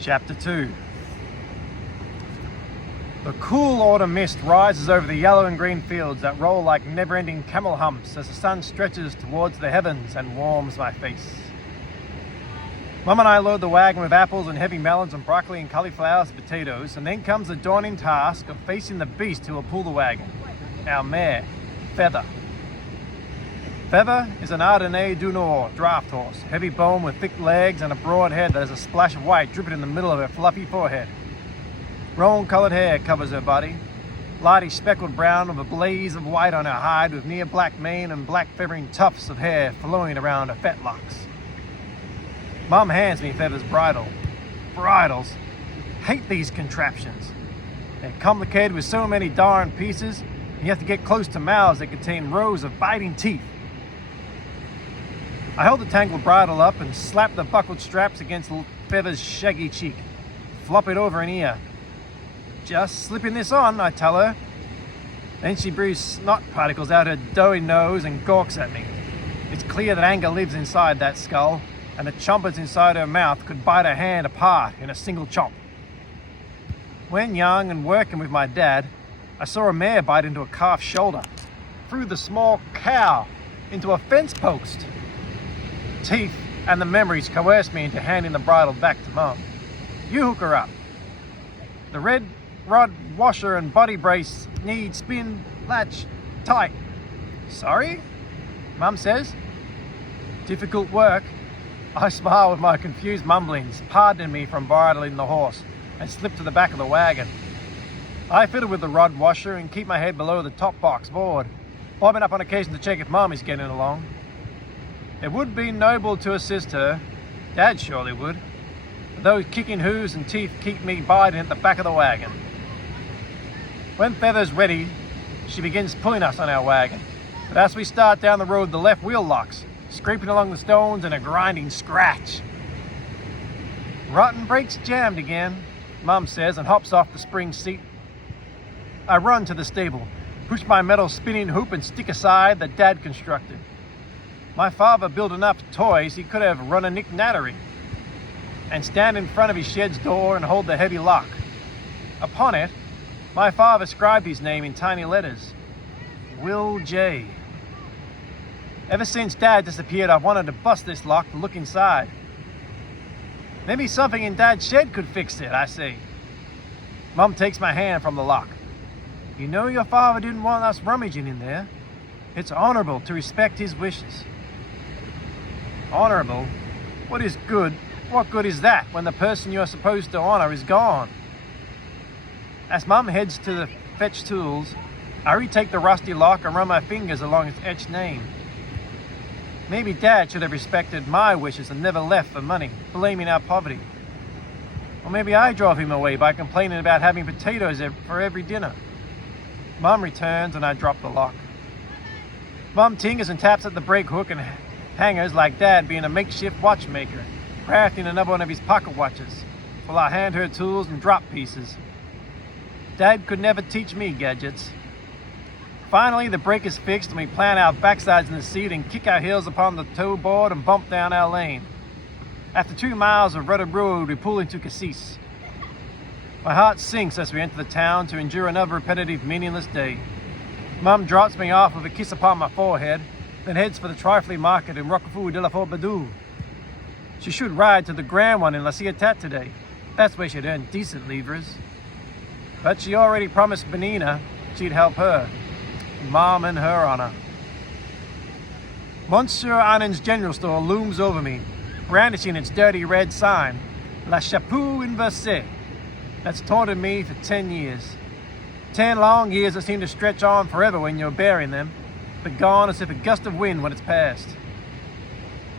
Chapter 2. The cool autumn mist rises over the yellow and green fields that roll like never-ending camel humps as the sun stretches towards the heavens and warms my face. Mum and I load the wagon with apples and heavy melons and broccoli and cauliflowers and potatoes, and then comes the daunting task of facing the beast who will pull the wagon, our mare, Feather. Feather is an Ardennais du Nord draft horse, heavy boned with thick legs and a broad head that has a splash of white dripping in the middle of her fluffy forehead. Roan-coloured hair covers her body, lightly speckled brown with a blaze of white on her hide, with near black mane and black feathering tufts of hair flowing around her fat locks. Mum hands me Feather's bridle. Bridles. Hate these contraptions. They're complicated with so many darn pieces, and you have to get close to mouths that contain rows of biting teeth. I hold the tangled bridle up and slap the buckled straps against Feather's shaggy cheek. Flop it over an ear. Just slipping this on, I tell her. Then she breathes snot particles out her doughy nose and gawks at me. It's clear that anger lives inside that skull, and the chompers inside her mouth could bite her hand apart in a single chomp. When young and working with my dad, I saw a mare bite into a calf's shoulder, threw the small cow into a fence post. Teeth and the memories coerced me into handing the bridle back to Mum. You hook her up. The red rod washer and body brace need spin latch tight. Sorry? Mum says. Difficult work. I smile with my confused mumblings, pardoning me from bridling the horse, and slip to the back of the wagon. I fiddle with the rod washer and keep my head below the top box board, bobbing up on occasion to check if Mum is getting along. It would be noble to assist her. Dad surely would. But those kicking hooves and teeth keep me biding at the back of the wagon. When Feather's ready, she begins pulling us on our wagon. But as we start down the road, the left wheel locks, scraping along the stones in a grinding scratch. Rotten brakes jammed again, Mum says, and hops off the spring seat. I run to the stable, push my metal spinning hoop and stick aside that Dad constructed. My father built enough toys he could have run a Nick Nattery, and stand in front of his shed's door and hold the heavy lock. Upon it, my father scribed his name in tiny letters, Will J. Ever since Dad disappeared, I've wanted to bust this lock to look inside. Maybe something in Dad's shed could fix it, I say. Mum takes my hand from the lock. You know your father didn't want us rummaging in there. It's honorable to respect his wishes. Honorable? What is good? What good is that when the person you're supposed to honor is gone? As Mum heads to the fetch tools, I retake the rusty lock and run my fingers along its etched name. Maybe Dad should have respected my wishes and never left for money, blaming our poverty. Or maybe I drove him away by complaining about having potatoes for every dinner. Mum returns and I drop the lock. Mum tinkers and taps at the brake hook and hangers like Dad being a makeshift watchmaker, crafting another one of his pocket watches, while I hand her tools and drop pieces. Dad could never teach me gadgets. Finally, the brake is fixed and we plant our backsides in the seat and kick our heels upon the tow board and bump down our lane. After 2 miles of rutted road, we pull into Cassis. My heart sinks as we enter the town to endure another repetitive, meaningless day. Mum drops me off with a kiss upon my forehead, then heads for the trifling market in Roquefort de la Fort-Badou. She should ride to the grand one in La Ciotat today. That's where she'd earn decent livres. But she already promised Benina she'd help her. Mom in her honor. Monsieur Annan's general store looms over me, brandishing its dirty red sign, La Chapeau Inversée, that's taunted me for 10 years. 10 long years that seem to stretch on forever when you're bearing them, but gone as if a gust of wind when it's past.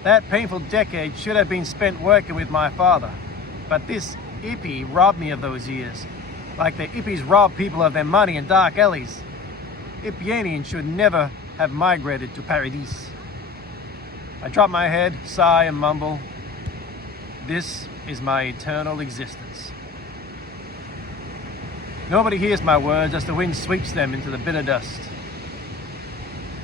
That painful decade should have been spent working with my father, but this hippie robbed me of those years, like the hippies rob people of their money in dark alleys. Hippianians should never have migrated to Paradis. I drop my head, sigh, and mumble, this is my eternal existence. Nobody hears my words as the wind sweeps them into the bitter dust.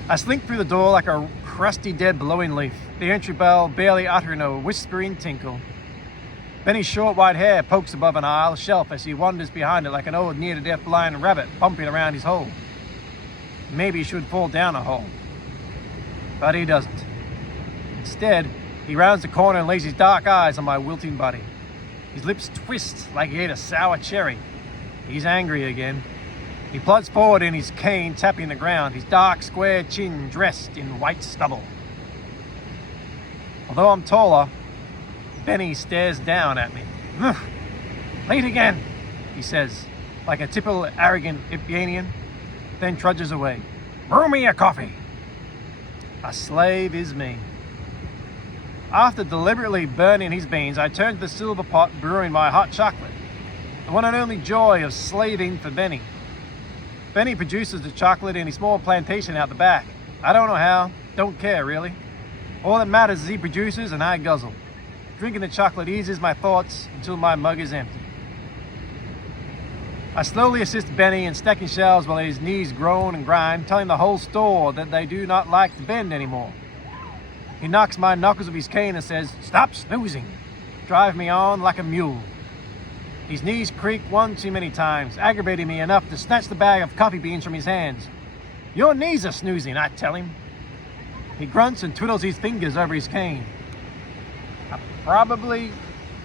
I slink through the door like a crusty dead blowing leaf, the entry bell barely uttering a whispering tinkle. Benny's short white hair pokes above an aisle shelf as he wanders behind it like an old near-to-death blind rabbit bumping around his hole. Maybe he should fall down a hole. But he doesn't. Instead, he rounds the corner and lays his dark eyes on my wilting body. His lips twist like he ate a sour cherry. He's angry again. He plods forward in his cane, tapping the ground, his dark, square chin dressed in white stubble. Although I'm taller, Benny stares down at me. "Ugh, late again," he says, like a typical arrogant Ipianian, then trudges away. "Brew me a coffee." A slave is me. After deliberately burning his beans, I turn to the silver pot brewing my hot chocolate, the one and only joy of slaving for Benny. Benny produces the chocolate in a small plantation out the back. I don't know how, don't care really. All that matters is he produces and I guzzle. Drinking the chocolate eases my thoughts until my mug is empty. I slowly assist Benny in stacking shelves while his knees groan and grind, telling the whole store that they do not like to bend anymore. He knocks my knuckles with his cane and says, "Stop snoozing. Drive me on like a mule." His knees creak one too many times, aggravating me enough to snatch the bag of coffee beans from his hands. "Your knees are snoozing," I tell him. He grunts and twiddles his fingers over his cane. I probably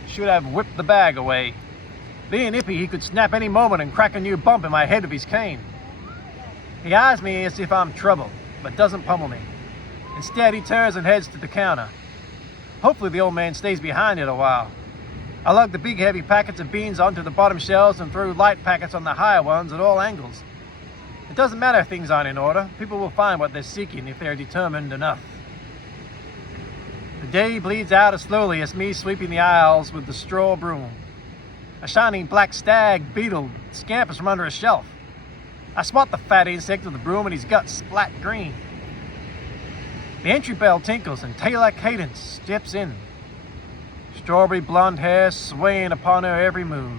should have whipped the bag away. Being Ippy, he could snap any moment and crack a new bump in my head with his cane. He eyes me as if I'm trouble, but doesn't pummel me. Instead, he turns and heads to the counter. Hopefully the old man stays behind it a while. I lug the big heavy packets of beans onto the bottom shelves and throw light packets on the higher ones at all angles. It doesn't matter if things aren't in order. People will find what they're seeking if they're determined enough. The day bleeds out as slowly as me sweeping the aisles with the straw broom. A shining black stag beetle scampers from under a shelf. I swat the fat insect with the broom and his guts splat green. The entry bell tinkles and Taylor Cadence steps in. Strawberry blonde hair swaying upon her every move.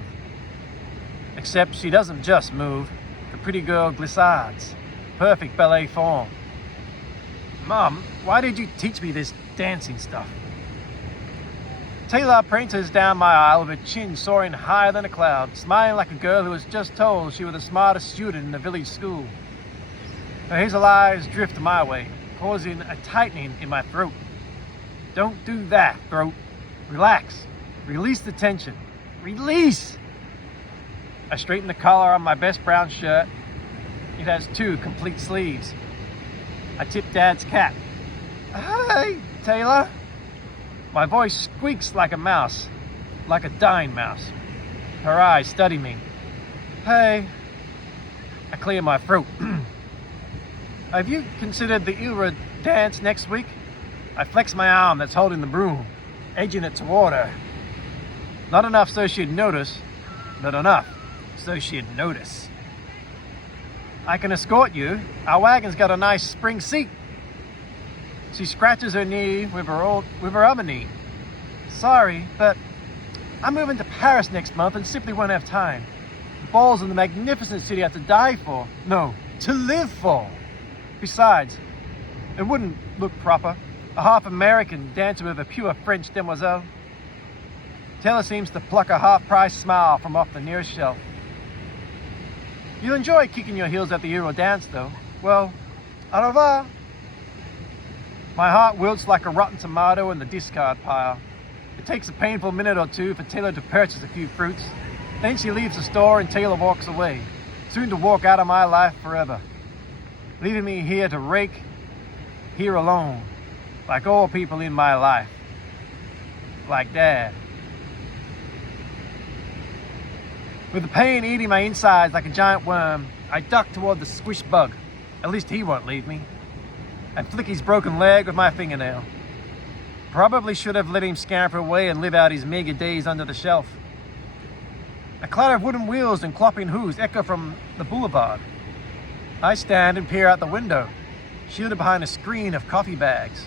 Except she doesn't just move. The pretty girl glissades. Perfect ballet form. "Mom, why did you teach me this dancing stuff?" Taylor pranters down my aisle with her chin soaring higher than a cloud, smiling like a girl who was just told she was the smartest student in the village school. Her hazel eyes drift my way, causing a tightening in my throat. "Don't do that, throat. Relax. Release the tension. Release!" I straighten the collar on my best brown shirt. It has 2 complete sleeves. I tip Dad's cap. "Hey, Taylor." My voice squeaks like a mouse, like a dying mouse. Her eyes study me. "Hey." I clear my throat. "Have you considered the Ilra dance next week?" I flex my arm that's holding the broom, edging it toward her. Not enough so she'd notice, but enough so she'd notice. "I can escort you. Our wagon's got a nice spring seat." She scratches her knee with her other knee. "Sorry, but I'm moving to Paris next month and simply won't have time. The balls in the magnificent city I have to die for. No, to live for. Besides, it wouldn't look proper. A half-American dancing with a pure French demoiselle." Taylor seems to pluck a half-price smile from off the nearest shelf. "You'll enjoy kicking your heels at the Euro dance, though. Well, au revoir." My heart wilts like a rotten tomato in the discard pile. It takes a painful minute or two for Taylor to purchase a few fruits. Then she leaves the store and Taylor walks away, soon to walk out of my life forever, leaving me here to rake, here alone, like all people in my life. Like Dad. With the pain eating my insides like a giant worm, I duck toward the squish bug. At least he won't leave me. I flick his broken leg with my fingernail. Probably should have let him scamper away and live out his meager days under the shelf. A clatter of wooden wheels and clopping hooves echo from the boulevard. I stand and peer out the window, shielded behind a screen of coffee bags.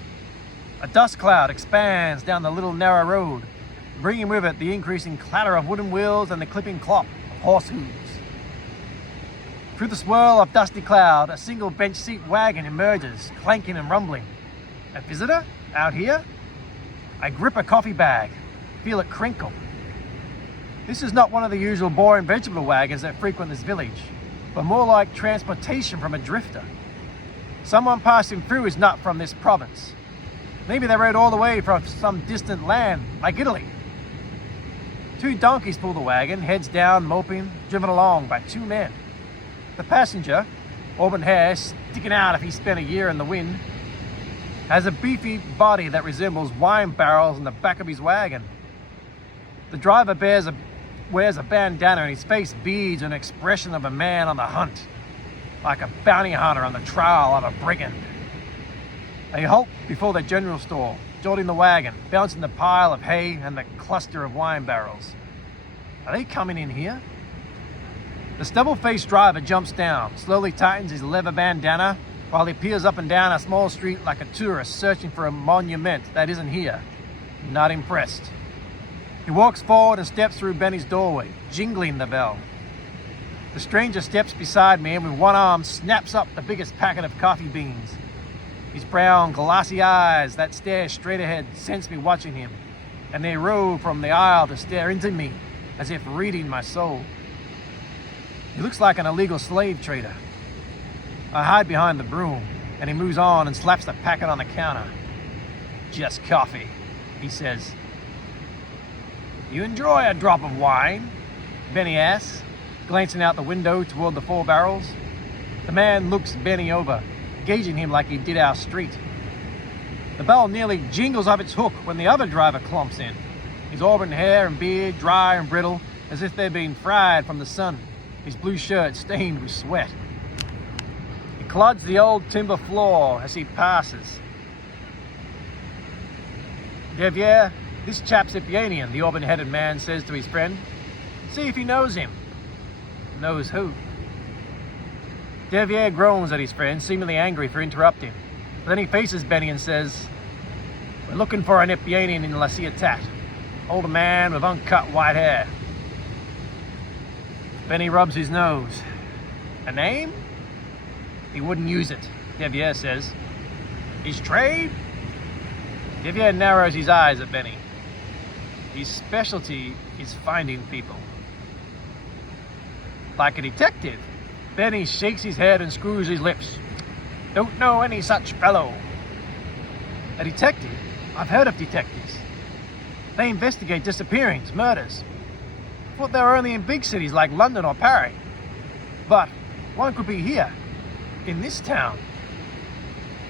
A dust cloud expands down the little narrow road, bringing with it the increasing clatter of wooden wheels and the clipping clop of horse hooves. Through the swirl of dusty cloud, a single bench seat wagon emerges, clanking and rumbling. A visitor? Out here? I grip a coffee bag, feel it crinkle. This is not one of the usual boring vegetable wagons that frequent this village, but more like transportation from a drifter. Someone passing through is not from this province. Maybe they rode all the way from some distant land, like Italy. 2 donkeys pull the wagon, heads down, moping, driven along by 2 men. The passenger, auburn hair sticking out if he spent a year in the wind, has a beefy body that resembles wine barrels in the back of his wagon. The driver wears a bandana and his face beads an expression of a man on the hunt, like a bounty hunter on the trail of a brigand. They halt before the general store, jolting the wagon, bouncing the pile of hay and the cluster of wine barrels. Are they coming in here? The stubble-faced driver jumps down, slowly tightens his leather bandana while he peers up and down a small street like a tourist searching for a monument that isn't here. Not impressed. He walks forward and steps through Benny's doorway, jingling the bell. The stranger steps beside me and with one arm snaps up the biggest packet of coffee beans. His brown, glassy eyes that stare straight ahead sense me watching him, and they roll from the aisle to stare into me as if reading my soul. He looks like an illegal slave trader. I hide behind the broom, and he moves on and slaps the packet on the counter. "Just coffee," he says. "You enjoy a drop of wine?" Benny asks, glancing out the window toward the 4 barrels. The man looks Benny over, gauging him like he did our street. The bell nearly jingles off its hook when the other driver clumps in, his auburn hair and beard dry and brittle as if they'd been fried from the sun, his blue shirt stained with sweat. He clods the old timber floor as he passes. "Devier, this chap's Ipianian," the auburn-headed man says to his friend. "See if he knows him." "Knows who?" Devier groans at his friend, seemingly angry for interrupting. Then he faces Benny and says, "We're looking for an Ipianian in La Cietat. Older man with uncut white hair." Benny rubs his nose. "A name?" "He wouldn't use it," Devier says. "His trade?" Devier narrows his eyes at Benny. "His specialty is finding people." "Like a detective?" Benny shakes his head and screws his lips. "Don't know any such fellow." "A detective? I've heard of detectives. They investigate disappearings, murders. I thought they were only in big cities like London or Paris. But one could be here, in this town."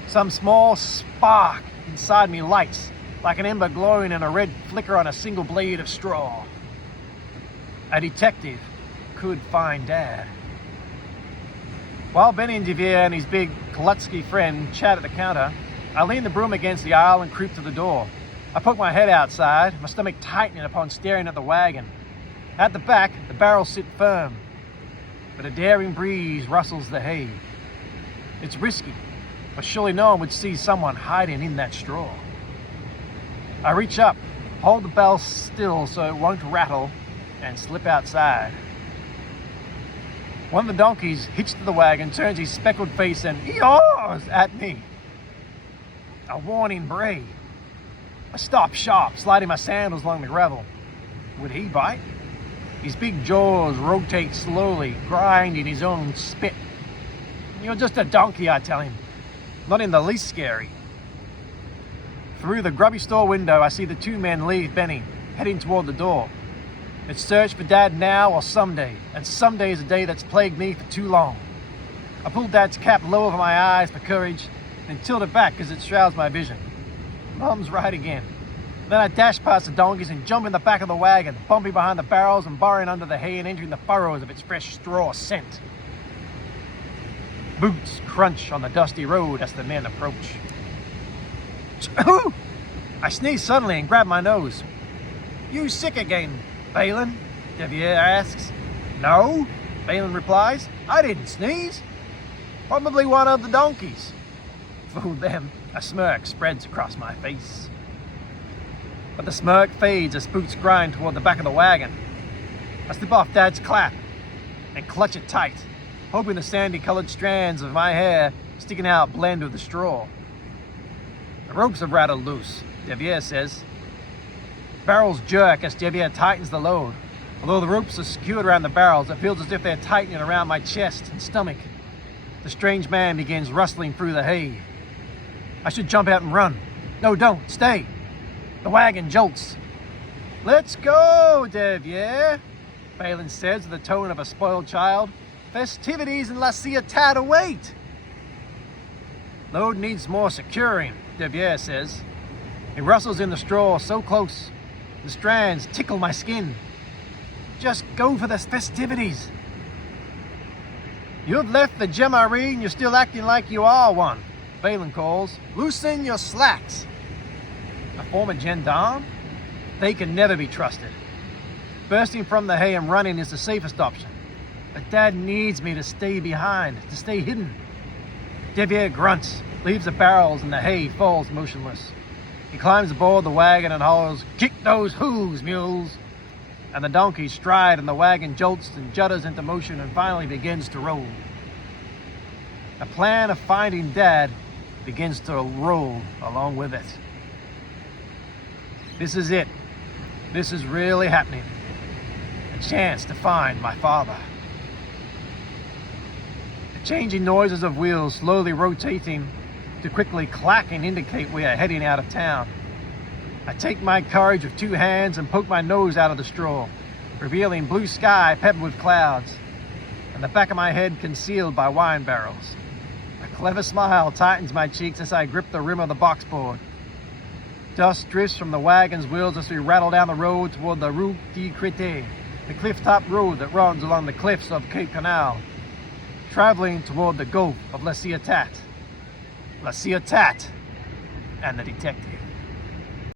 Some small spark inside me lights, like an ember glowing in a red flicker on a single blade of straw. A detective could find Dad. While Benny and Devier and his big Klutsky friend chat at the counter, I lean the broom against the aisle and creep to the door. I poke my head outside, my stomach tightening upon staring at the wagon. At the back, the barrels sit firm, but a daring breeze rustles the hay. It's risky, but surely no one would see someone hiding in that straw. I reach up, hold the bell still so it won't rattle, and slip outside. One of the donkeys, hitched to the wagon, turns his speckled face and yaws at me. A warning bray. I stop sharp, sliding my sandals along the gravel. Would he bite? His big jaws rotate slowly, grinding his own spit. "You're just a donkey," I tell him. Not in the least scary. Through the grubby store window, I see the 2 men leave Benny, heading toward the door. It's search for Dad now or someday, and someday is a day that's plagued me for too long. I pull Dad's cap low over my eyes for courage, then tilt it back as it shrouds my vision. Mom's right again. Then I dash past the donkeys and jump in the back of the wagon, bumping behind the barrels and burrowing under the hay and entering the furrows of its fresh straw scent. Boots crunch on the dusty road as the men approach. I sneeze suddenly and grab my nose. "You sick again, Balin?" Devier asks. "No," Balin replies. "I didn't sneeze. Probably one of the donkeys." Fool them. A smirk spreads across my face. But the smirk fades as boots grind toward the back of the wagon. I slip off Dad's clap and clutch it tight, hoping the sandy-colored strands of my hair sticking out blend with the straw. "The ropes have rattled loose," Devier says. Barrels jerk as Devier tightens the load, Although the ropes are secured around the barrels, it feels as if they're tightening around my chest and stomach. The strange man begins rustling through the hay. I should jump out and run. No, don't. Stay. The wagon jolts. Let's go, Devier, Phelan says with the tone of a spoiled child. Festivities in La Ciotat await. Load needs more securing, Devier says. He rustles in the straw so close. The strands tickle my skin. Just go for the festivities. You've left the Gemarie and you're still acting like you are one, Phelan calls. Loosen your slacks. A former gendarme? They can never be trusted. Bursting from the hay and running is the safest option. But Dad needs me to stay behind, to stay hidden. Devier grunts, leaves the barrels and the hay falls motionless. He climbs aboard the wagon and hollers, "Kick those hooves, mules!" And the donkeys stride and the wagon jolts and judders into motion and finally begins to roll. The plan of finding Dad begins to roll along with it. This is it. This is really happening. A chance to find my father. The changing noises of wheels slowly rotating to quickly clacking indicate we are heading out of town. I take my courage with two hands and poke my nose out of the straw, revealing blue sky peppered with clouds, and the back of my head concealed by wine barrels. A clever smile tightens my cheeks as I grip the rim of the boxboard. Dust drifts from the wagon's wheels as we rattle down the road toward the Rue de Créteil, the cliff-top road that runs along the cliffs of Cape Canal, traveling toward the Gulf of La Ciotat. La Ciotat and the detective.